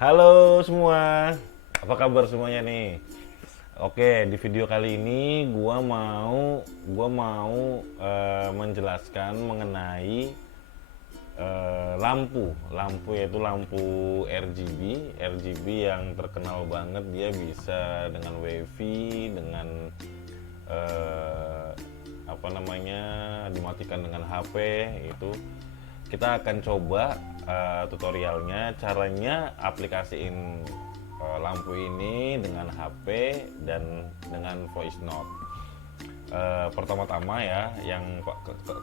Halo semua, apa kabar semuanya nih? Oke, di video kali ini gua mau menjelaskan mengenai lampu yaitu lampu RGB, RGB yang terkenal banget. Dia bisa dengan WiFi, dengan eh, apa namanya, dimatikan dengan HP. Itu kita akan coba tutorialnya, caranya aplikasiin lampu ini dengan HP dan dengan voice note. Pertama-tama ya, yang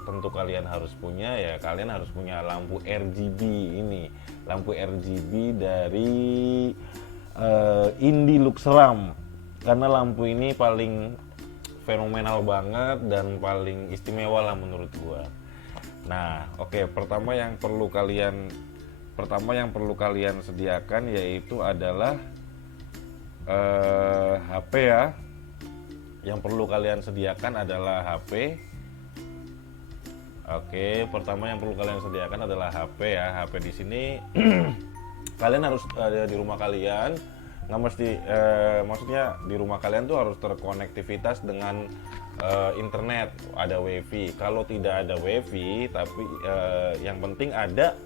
tentu kalian harus punya, ya kalian harus punya lampu RGB ini, lampu RGB dari Indie Luxram, karena lampu ini paling fenomenal banget dan paling istimewa lah menurut gua. Nah, oke, pertama yang perlu kalian sediakan yaitu adalah HP ya. Yang perlu kalian sediakan adalah HP. Oke, pertama yang perlu kalian sediakan adalah HP ya. HP di sini kalian harus ada di rumah kalian. Nggak mesti, maksudnya di rumah kalian tuh harus terkonektivitas dengan internet, ada WiFi. Kalau tidak ada WiFi, tapi yang penting ada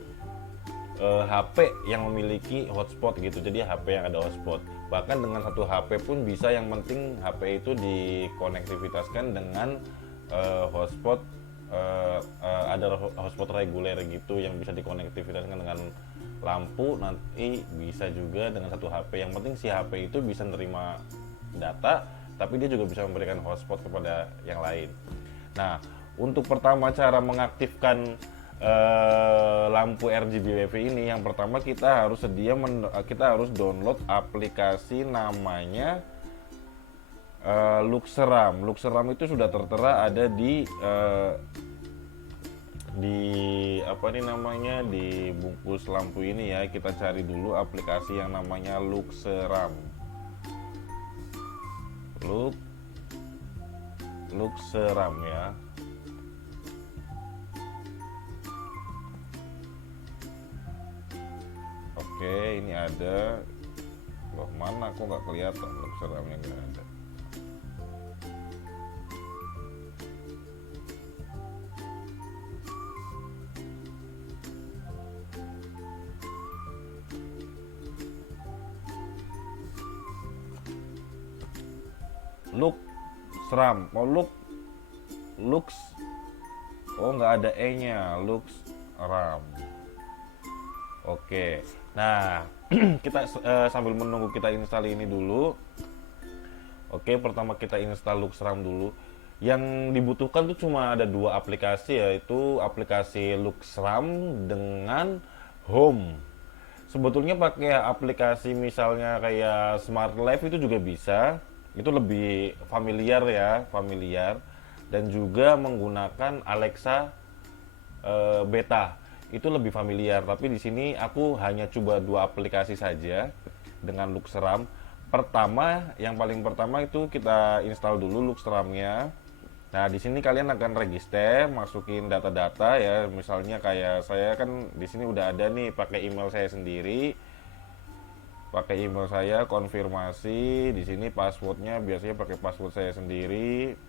HP yang memiliki hotspot gitu. Jadi HP yang ada hotspot, bahkan dengan satu HP pun bisa, yang penting HP itu dikonektivitaskan dengan hotspot, ada hotspot reguler gitu yang bisa dikonektivitaskan dengan lampu. Nanti bisa juga dengan satu HP, yang penting si HP itu bisa menerima data, tapi dia juga bisa memberikan hotspot kepada yang lain. Nah, untuk pertama cara mengaktifkan lampu RGB WiFi ini, yang pertama kita harus download aplikasi namanya Luxeram. Luxeram itu sudah tertera ada di apa nih namanya, di bungkus lampu ini ya. Kita cari dulu aplikasi yang namanya Luxeram. Luxeram ya. Oke, ini ada. Loh, mana kok nggak kelihatan Luxeramnya, nggak ada. Luxeram, Lux, oh nggak ada E-nya, Luxeram. Oke, nah kita sambil menunggu kita install ini dulu. Oke, pertama kita install Luxeram dulu. Yang dibutuhkan tuh cuma ada dua aplikasi, yaitu aplikasi Luxeram dengan Home. Sebetulnya pakai aplikasi misalnya kayak Smart Life itu juga bisa. Itu lebih familiar ya, familiar. Dan juga menggunakan Alexa beta itu lebih familiar. Tapi di sini aku hanya coba dua aplikasi saja dengan Luxeram. Yang paling pertama itu kita install dulu Luxeramnya. Nah, di sini kalian akan register, masukin data-data ya. Misalnya kayak saya kan di sini udah ada nih, pakai email saya sendiri. Pakai email saya, konfirmasi. Di sini passwordnya biasanya pakai password saya sendiri.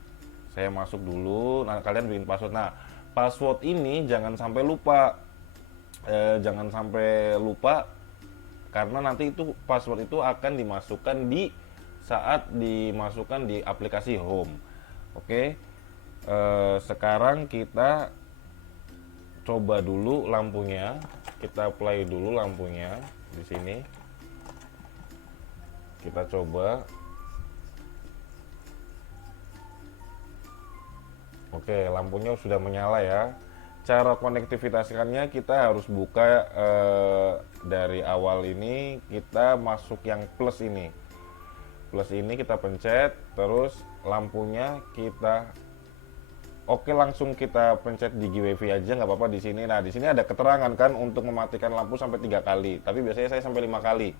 Saya masuk dulu. Nah, kalian bikin password. Nah, password ini jangan sampai lupa. Jangan sampai lupa, karena nanti itu password itu akan dimasukkan saat dimasukkan di aplikasi Home. Oke. Sekarang kita coba dulu lampunya. Kita play dulu lampunya di sini. Kita coba. Oke, lampunya sudah menyala ya. Cara konektivitaskannya kita harus buka dari awal ini, kita masuk yang plus ini. Plus ini kita pencet, terus lampunya kita langsung kita pencet di WiFi aja nggak apa-apa di sini. Nah, di sini ada keterangan kan untuk mematikan lampu sampai 3 kali, tapi biasanya saya sampai 5 kali.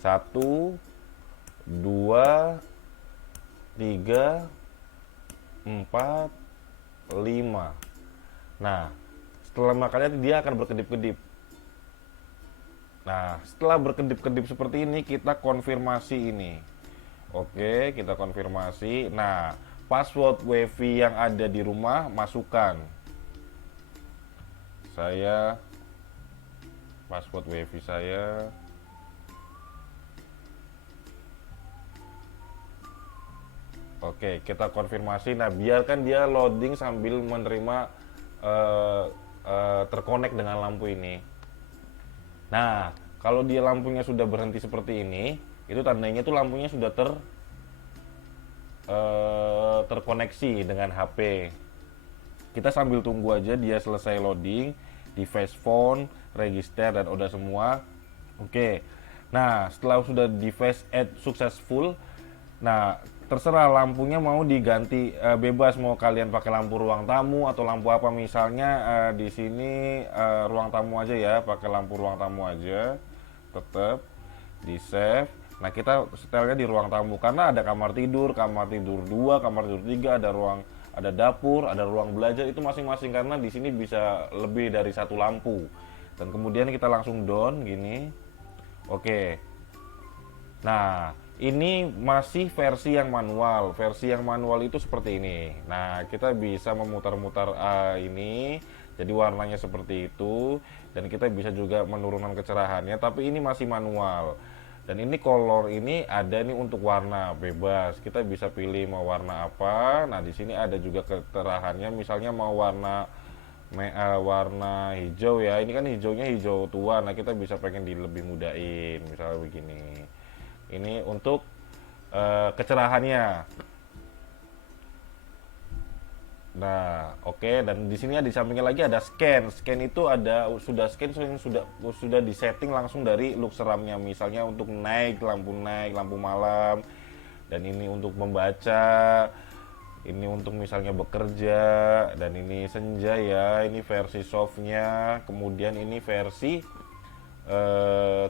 1, 2, 3, 4, 5. Nah, setelah 5 kali dia akan berkedip-kedip. Nah, setelah berkedip-kedip seperti ini, kita konfirmasi ini. Oke, kita konfirmasi. Nah, password WiFi yang ada di rumah masukkan. Saya password WiFi saya. Oke, kita konfirmasi. Nah, biarkan dia loading sambil menerima eh, terkonek dengan lampu ini. Nah, kalau dia lampunya sudah berhenti seperti ini, itu tandanya tuh lampunya sudah terkoneksi dengan HP. Kita sambil tunggu aja dia selesai loading, device phone, register dan udah semua. Oke. Nah, setelah sudah device add successful, nah terserah lampunya mau diganti, bebas mau kalian pakai lampu ruang tamu atau lampu apa misalnya. Di sini ruang tamu aja ya, pakai lampu ruang tamu aja. Tetap di save. Nah, kita setelnya di ruang tamu karena ada kamar tidur 2, kamar tidur 3, ada dapur, ada ruang belajar itu masing-masing karena di sini bisa lebih dari satu lampu. Dan kemudian kita langsung down gini. Oke. Nah, ini masih versi yang manual. Versi yang manual itu seperti ini. Nah, kita bisa memutar-mutar ini, jadi warnanya seperti itu, dan kita bisa juga menurunkan kecerahannya. Tapi ini masih manual. Dan ini color ini ada nih untuk warna bebas. Kita bisa pilih mau warna apa. Nah, di sini ada juga kecerahannya. Misalnya mau warna hijau ya. Ini kan hijaunya hijau tua. Nah, kita bisa pengen lebih mudahin, misalnya begini. Ini untuk kecerahannya. Nah, oke. Dan di sini di sampingnya lagi ada scan. Scan itu ada sudah scan sudah disetting langsung dari look seramnya. Misalnya untuk naik, lampu malam. Dan ini untuk membaca. Ini untuk misalnya bekerja. Dan ini senja ya. Ini versi softnya. Kemudian ini versi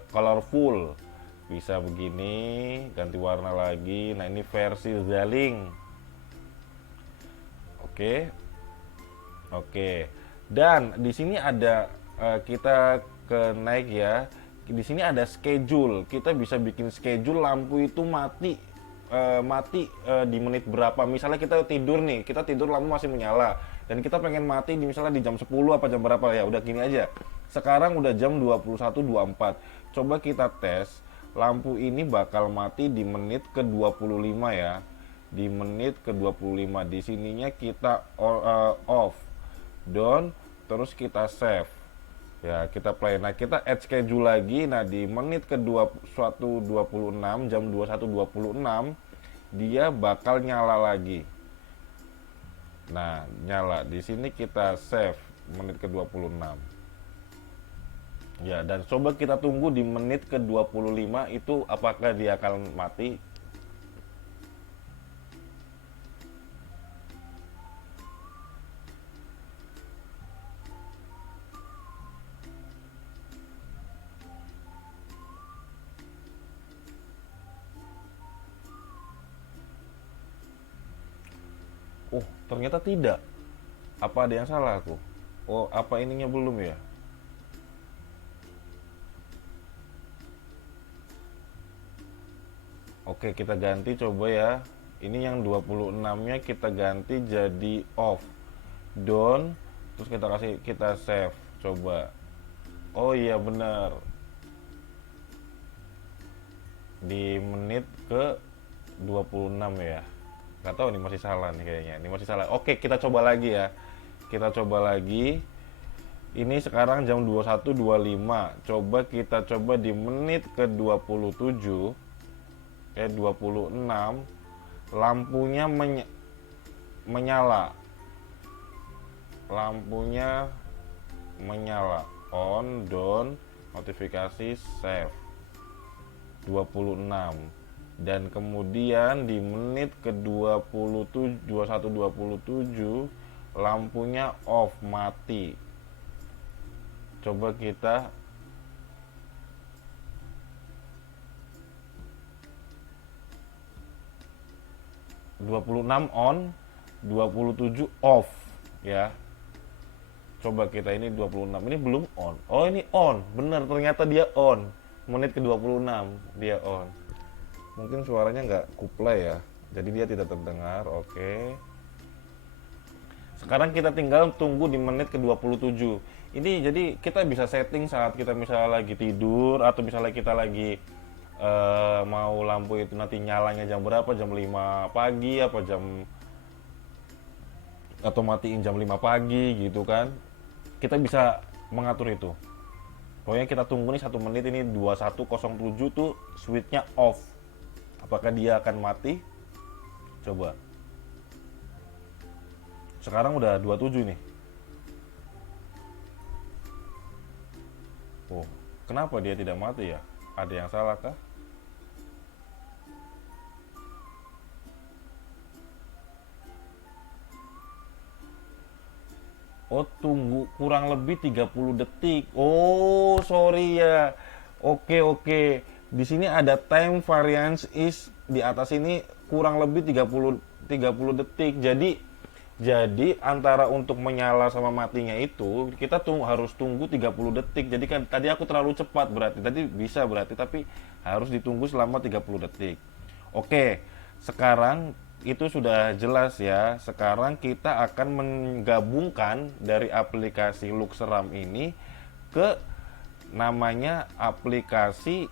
colorful. Bisa begini, ganti warna lagi. Nah, ini versi Zaling. Oke. Oke. Dan di sini ada kita ke naik ya. Di sini ada schedule. Kita bisa bikin schedule lampu itu mati di menit berapa. Misalnya kita tidur nih, kita tidur lampu masih menyala dan kita pengen mati misalnya di jam 10 apa jam berapa ya. Udah gini aja. Sekarang udah jam 21.24. Coba kita tes. Lampu ini bakal mati di menit ke 25 ya. Di menit ke 25 di sininya kita off, down, terus kita save ya, kita play. Nah, kita add schedule lagi. Nah, di menit ke 21.26 jam 21.26 dia bakal nyala lagi. Nah, nyala di sini kita save menit ke 26 ya. Dan coba kita tunggu di menit ke 25 itu apakah dia akan mati. Oh, ternyata tidak. Apa ada yang salah aku? Oh, apa ininya belum ya? Oke, kita ganti coba ya. Ini yang 26-nya kita ganti jadi off. Down, terus kita save. Coba. Oh iya benar. Di menit ke 26 ya. Gak tahu nih, masih salah nih kayaknya. Ini masih salah. Oke, kita coba lagi ya. Kita coba lagi. Ini sekarang jam 21.25. Coba di menit ke 27. 26 lampunya menyala. Lampunya menyala. On, down, notifikasi, save. 26. Dan kemudian di menit ke 27 21.27 lampunya off, mati. Coba kita 26 on, 27 off ya. Coba kita ini 26, ini belum on. Oh ini on, bener ternyata dia on. Menit ke 26 dia on. Mungkin suaranya nggak kuplay ya, jadi dia tidak terdengar. Oke. Sekarang kita tinggal tunggu di menit ke 27. Ini jadi kita bisa setting saat kita misalnya lagi tidur, atau misalnya kita lagi mau lampu itu nanti nyalanya jam berapa, jam 5 pagi apa jam, atau matiin jam 5 pagi gitu kan. Kita bisa mengatur itu. Pokoknya kita tunggu nih 1 menit, ini 21.07 tuh switchnya off. Apakah dia akan mati? Coba. Sekarang udah 27 nih. Oh, kenapa dia tidak mati ya? Ada yang salah kah? Oh, tunggu kurang lebih 30 detik. Oh, sorry ya. Oke, oke. Di sini ada time variance is di atas ini kurang lebih 30 detik. Jadi antara untuk menyala sama matinya itu kita harus tunggu 30 detik. Jadi kan tadi aku terlalu cepat berarti. Tadi bisa berarti, tapi harus ditunggu selama 30 detik. Oke. Sekarang itu sudah jelas ya. Sekarang kita akan menggabungkan dari aplikasi Luxeram ini ke namanya aplikasi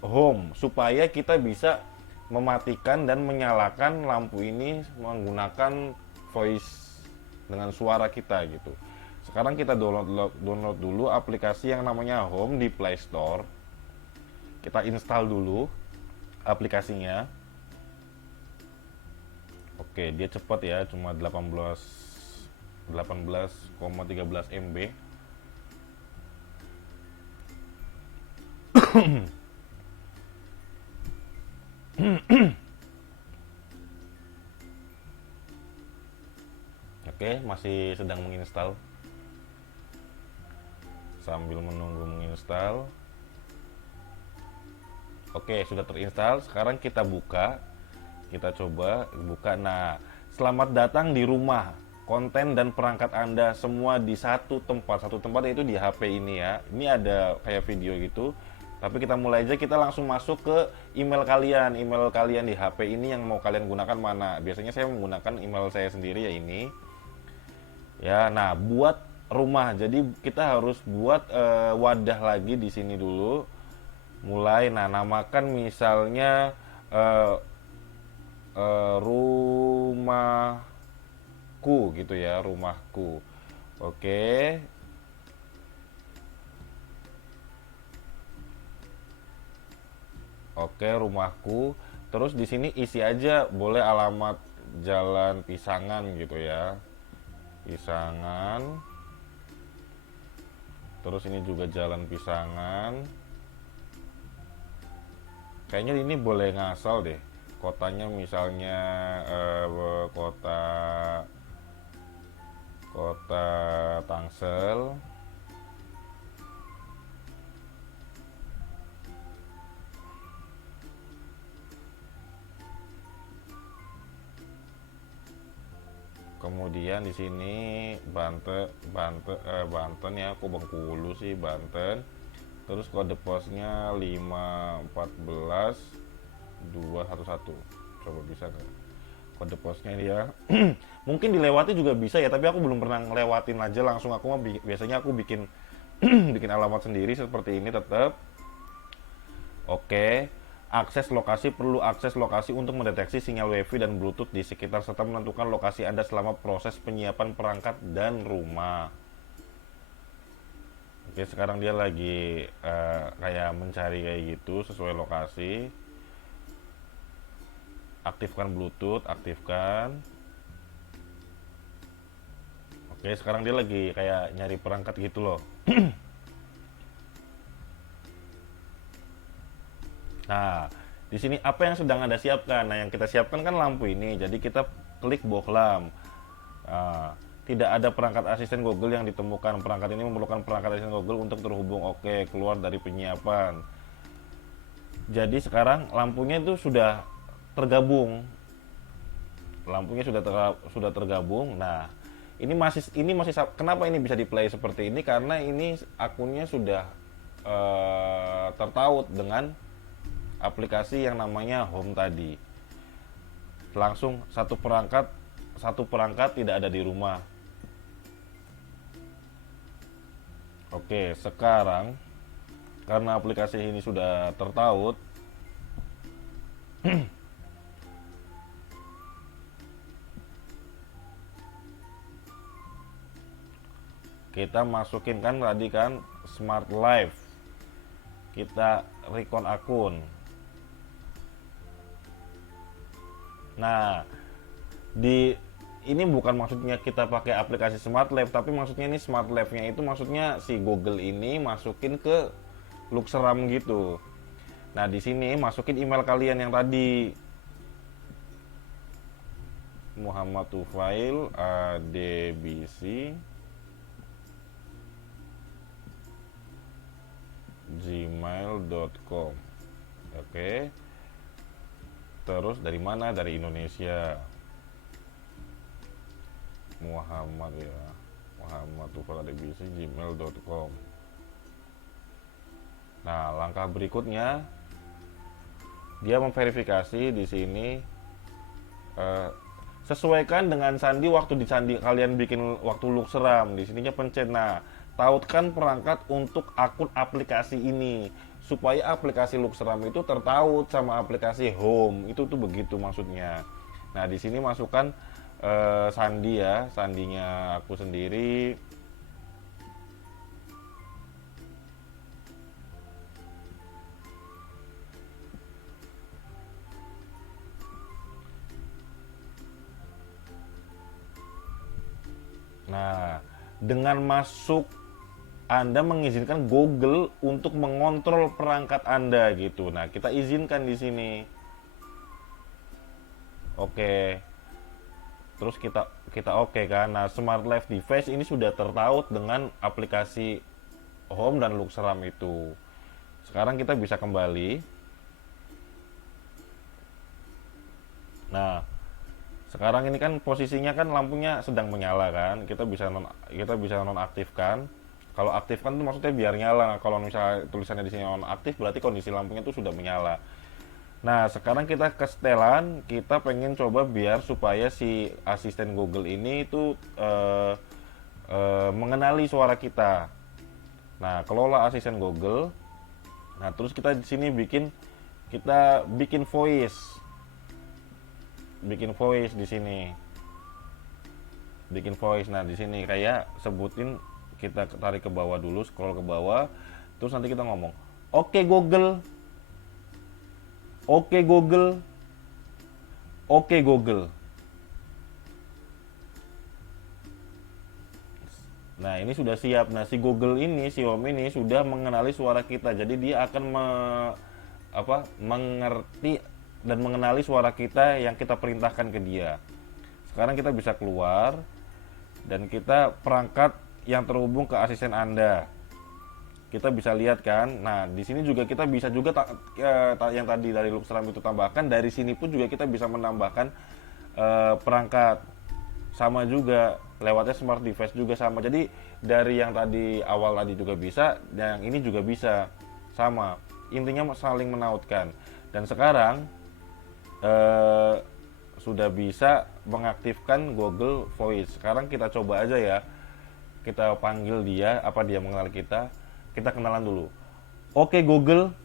Home, supaya kita bisa mematikan dan menyalakan lampu ini menggunakan voice dengan suara kita gitu. Sekarang kita download dulu aplikasi yang namanya Home di Play Store. Kita install dulu aplikasinya. Oke, dia cepat ya, cuma 18,13 MB. Oke, masih sedang menginstal. Sambil menunggu menginstal. Oke, sudah terinstall. Sekarang kita buka. Kita coba buka. Nah, selamat datang di rumah. Konten dan perangkat Anda semua di satu tempat. Satu tempat yaitu di HP ini ya. Ini ada kayak video gitu. Tapi kita mulai aja, kita langsung masuk ke email kalian. Email kalian di HP ini yang mau kalian gunakan mana? Biasanya saya menggunakan email saya sendiri ya ini. Ya, nah buat rumah. Jadi kita harus buat wadah lagi di sini dulu. Mulai, nah namakan misalnya rumahku gitu ya, rumahku. Oke. Oke, rumahku. Terus di sini isi aja, boleh alamat Jalan Pisangan gitu ya. Pisangan. Terus ini juga Jalan Pisangan. Kayaknya ini boleh ngasal deh. Kotanya misalnya kota Tangsel. Kemudian di sini Banten ya, aku Bengkulu sih, Banten. Terus kode posnya 514 211. Coba bisa nggak kode posnya ini ya? Mungkin dilewati juga bisa ya, tapi aku belum pernah ngelewatin aja langsung. Aku mah biasanya aku bikin bikin alamat sendiri seperti ini tetap. Oke. Akses lokasi, perlu akses lokasi untuk mendeteksi sinyal WiFi dan Bluetooth di sekitar serta menentukan lokasi Anda selama proses penyiapan perangkat dan rumah. Oke, sekarang dia lagi kayak mencari kayak gitu sesuai lokasi. Aktifkan Bluetooth, aktifkan. Oke, sekarang dia lagi kayak nyari perangkat gitu loh. Nah, di sini apa yang sedang Anda siapkan? Nah, yang kita siapkan kan lampu ini. Jadi kita klik bohlam. Nah, tidak ada perangkat asisten Google yang ditemukan. Perangkat ini memerlukan perangkat asisten Google untuk terhubung. Oke, keluar dari penyiapan. Jadi sekarang lampunya itu sudah tergabung. Lampunya sudah tergabung. Nah, Kenapa ini bisa di play seperti ini? Karena ini akunnya sudah tertaut dengan aplikasi yang namanya Home tadi. Langsung satu perangkat tidak ada di rumah. Oke, sekarang karena aplikasi ini sudah tertaut, kita masukin kan tadi kan Smart Life, kita recon akun. Nah, ini bukan maksudnya kita pakai aplikasi Smart Life, tapi maksudnya ini Smart Life-nya itu maksudnya si Google ini masukin ke Luxeram gitu. Nah, di sini masukin email kalian yang tadi, Muhammad Tufail ADBC gmail.com. Oke. Terus dari mana? Dari Indonesia. Muhammad ya. Muhammad Tufail ADBC gmail.com. Nah, langkah berikutnya dia memverifikasi di sini, sesuaikan dengan sandi waktu di sandi kalian bikin waktu Luxeram. Di sininya pencet. Nah, tautkan perangkat untuk akun aplikasi ini supaya aplikasi Luxeram itu tertaut sama aplikasi Home. Itu tuh begitu maksudnya. Nah, di sini masukkan sandi ya, sandinya aku sendiri. Nah, dengan masuk Anda mengizinkan Google untuk mengontrol perangkat Anda gitu. Nah, kita izinkan di sini. Oke. Terus kita oke kan. Nah, Smart Life Device ini sudah tertaut dengan aplikasi Home dan Luxeram itu. Sekarang kita bisa kembali. Nah, sekarang ini kan posisinya kan lampunya sedang menyala kan, kita bisa nonaktifkan. Kalau aktifkan itu maksudnya biar nyala. Kalau misalnya tulisannya di sini nonaktif, berarti kondisi lampunya itu sudah menyala. Nah, sekarang kita ke setelan, kita pengen coba biar supaya si asisten Google ini itu mengenali suara kita. Nah, kelola asisten Google. Nah, terus kita di sini bikin voice. Bikin voice di sini. Bikin voice. Nah, di sini kayak sebutin, kita tarik ke bawah dulu, scroll ke bawah. Terus nanti kita ngomong, "Oke Google. Oke Google. Oke Google." Nah, ini sudah siap. Nah, si Google ini, si Home ini sudah mengenali suara kita. Jadi dia akan mengerti dan mengenali suara kita yang kita perintahkan ke dia. Sekarang kita bisa keluar dan kita perangkat yang terhubung ke asisten Anda. Kita bisa lihat kan. Nah, di sini juga kita bisa juga yang tadi dari Luxeram itu tambahkan, dari sini pun juga kita bisa menambahkan perangkat. Sama juga lewatnya Smart Device juga sama. Jadi dari yang tadi awal tadi juga bisa, yang ini juga bisa. Sama. Intinya saling menautkan. Dan sekarang sudah bisa mengaktifkan Google Voice. Sekarang kita coba aja ya. Kita panggil dia, apa dia mengenal kita. Kita kenalan dulu. Oke Google.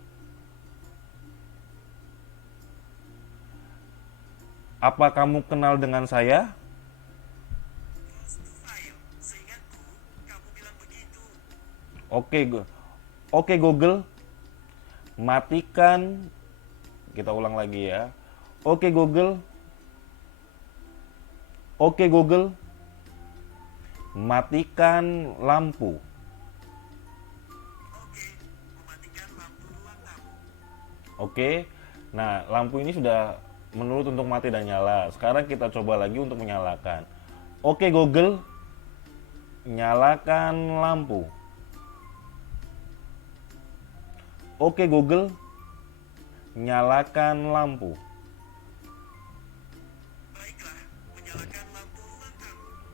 Apa kamu kenal dengan saya? Oke Google. Matikan. Kita ulang lagi ya. Oke Google. Oke Google. Matikan lampu. Oke. Nah, lampu ini sudah menurut untuk mati dan nyala. Sekarang kita coba lagi untuk menyalakan. Oke Google. Nyalakan lampu. Oke Google. Nyalakan lampu.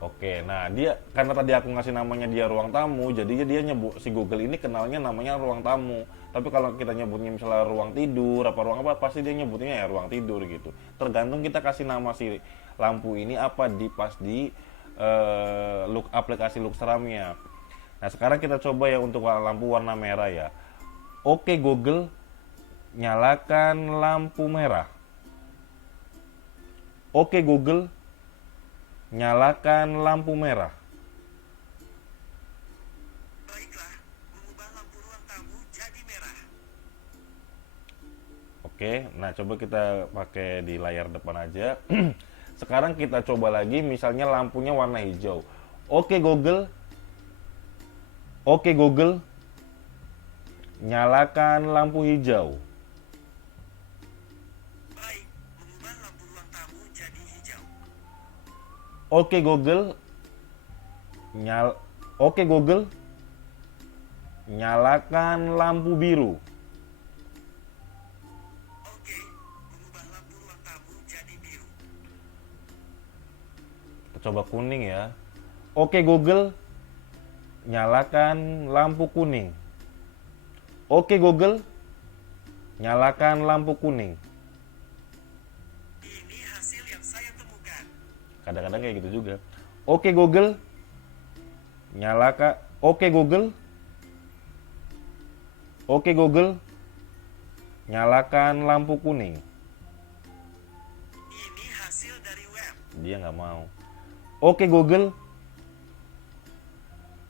Oke, nah dia karena tadi aku ngasih namanya dia ruang tamu, jadinya dia nyebut si Google ini kenalnya namanya ruang tamu. Tapi kalau kita nyebutnya misalnya ruang tidur, apa ruang apa, pasti dia nyebutnya ya ruang tidur gitu. Tergantung kita kasih nama si lampu ini apa di pas di look aplikasi Luxramnya. Nah sekarang kita coba ya untuk lampu warna merah ya. Oke Google, nyalakan lampu merah. Oke Google, nyalakan lampu merah. Baiklah, mengubah lampu ruang tamu jadi merah. Oke, nah coba kita pakai di layar depan aja. Sekarang kita coba lagi misalnya lampunya warna hijau. Oke Google, oke Google, nyalakan lampu hijau. Baik, mengubah lampu ruang tamu jadi hijau. Oke Google, Oke Google, nyalakan lampu biru. Oke, mengubah lampu ruang tamu jadi biru. Kita coba kuning ya. Oke Google, nyalakan lampu kuning. Oke Google, nyalakan lampu kuning. Ini hasil yang saya temukan. Kadang-kadang kayak gitu juga. Oke Google, nyalakan. Oke Google, oke Google, nyalakan lampu kuning. Ini hasil dari web. Dia nggak mau. Oke Google,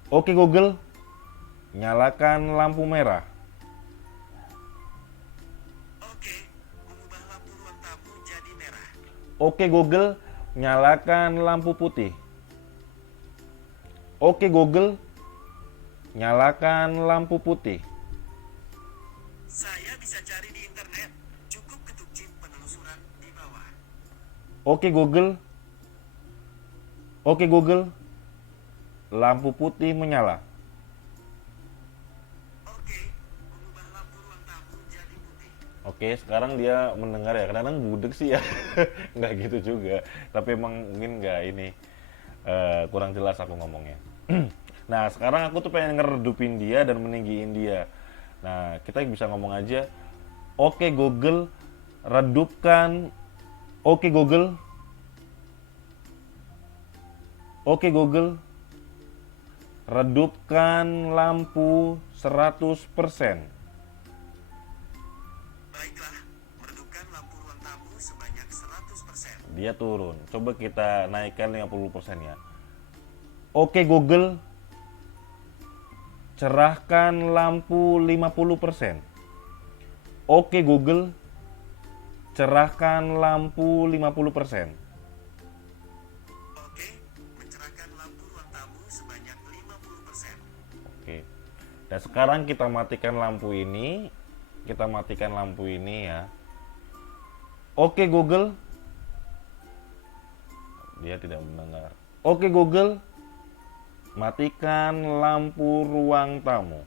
oke Google, nyalakan lampu merah. Oke, mengubah lampu ruang tamu jadi merah. Oke Google, nyalakan lampu putih. Oke Google, nyalakan lampu putih. Saya bisa cari di internet. Cukup ketuk chip penelusuran di bawah. Oke Google, oke Google, lampu putih menyala. Oke, mengubah lampu ruang tamu jadi putih. Oke, sekarang dia mendengar ya. Kadang-kadang budek sih ya, nggak gitu juga. Tapi emang mungkin nggak ini kurang jelas aku ngomongnya. Nah, sekarang aku tuh pengen ngeredupin dia dan meninggiin dia. Nah, kita bisa ngomong aja. Oke Google, redupkan. Oke Google, oke Google, redupkan lampu 100%. Baiklah, meredupkan lampu ruang tamu sebanyak 100%. Dia turun. Coba kita naikkan 50% ya. Oke Google, cerahkan lampu 50%. Oke Google, cerahkan lampu 50%. Oke, mencerahkan lampu ruang tamu sebanyak 50%. Oke. Dan sekarang kita matikan lampu ini. Kita matikan lampu ini ya. Oke Google. Dia tidak mendengar. Oke Google, matikan lampu ruang tamu.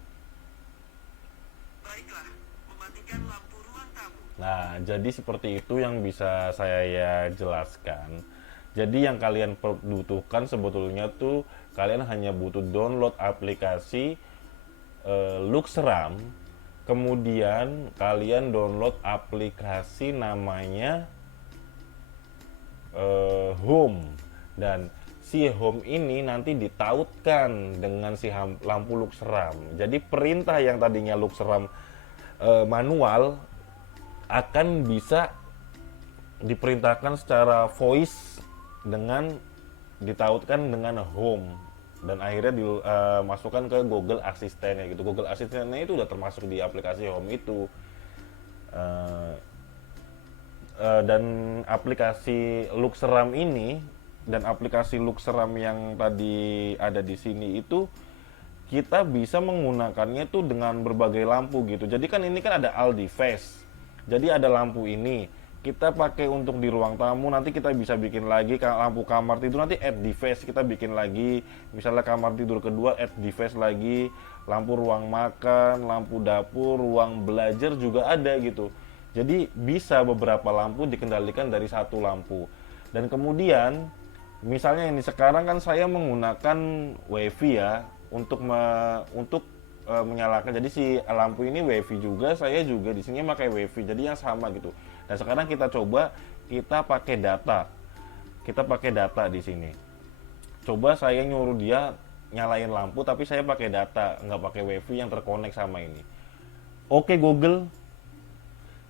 Baiklah, mematikan lampu ruang tamu. Nah, jadi seperti itu yang bisa saya jelaskan. Jadi yang kalian butuhkan sebetulnya tuh kalian hanya butuh download aplikasi Luxram. Kemudian kalian download aplikasi namanya Home, dan si Home ini nanti ditautkan dengan si lampu Luxram. Jadi perintah yang tadinya Luxram manual akan bisa diperintahkan secara voice dengan ditautkan dengan Home, dan akhirnya dimasukkan ke Google Assistant ya gitu. Google Assistant-nya itu udah termasuk di aplikasi Home itu. Dan aplikasi Luxram ini dan aplikasi Luxram yang tadi ada di sini itu kita bisa menggunakannya tuh dengan berbagai lampu gitu. Jadi kan ini kan ada all device. Jadi ada lampu ini kita pakai untuk di ruang tamu, nanti kita bisa bikin lagi lampu kamar tidur, nanti add device kita bikin lagi, misalnya kamar tidur kedua add device lagi, lampu ruang makan, lampu dapur, ruang belajar juga ada gitu. Jadi bisa beberapa lampu dikendalikan dari satu lampu. Dan kemudian misalnya ini sekarang kan saya menggunakan WiFi ya untuk menyalakan. Jadi si lampu ini WiFi juga, saya juga di sini pakai WiFi. Jadi yang sama gitu. Dan sekarang kita coba kita pakai data. Kita pakai data di sini. Coba saya nyuruh dia nyalain lampu tapi saya pakai data, nggak pakai WiFi yang terkonek sama ini. Oke Google,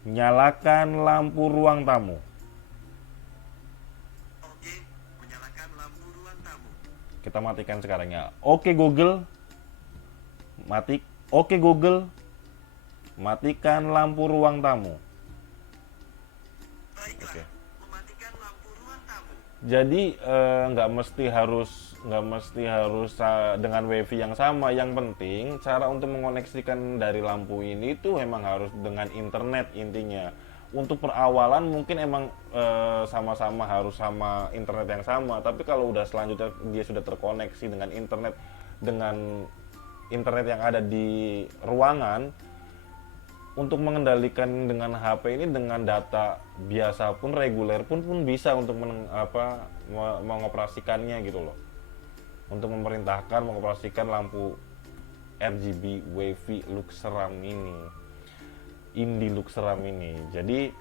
nyalakan lampu ruang tamu. Oke, menyalakan lampu ruang tamu. Kita matikan sekarang ya. Oke Google, Oke Google, matikan lampu ruang tamu. Baiklah, Oke. mematikan lampu ruang tamu. Jadi nggak mesti harus dengan WiFi yang sama. Yang penting cara untuk mengoneksikan dari lampu ini itu memang harus dengan internet intinya. Untuk perawalan mungkin emang sama-sama harus sama internet yang sama. Tapi kalau udah selanjutnya dia sudah terkoneksi dengan internet yang ada di ruangan, untuk mengendalikan dengan HP ini dengan data biasa pun reguler pun bisa untuk mengoperasikannya gitu loh, untuk memerintahkan mengoperasikan lampu RGB WiFi Luxeram ini, Indi Luxeram ini. Jadi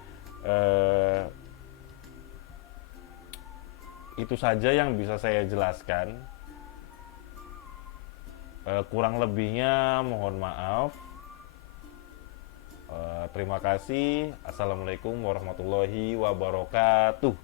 itu saja yang bisa saya jelaskan. Kurang lebihnya mohon maaf. Terima kasih. Assalamualaikum warahmatullahi wabarakatuh.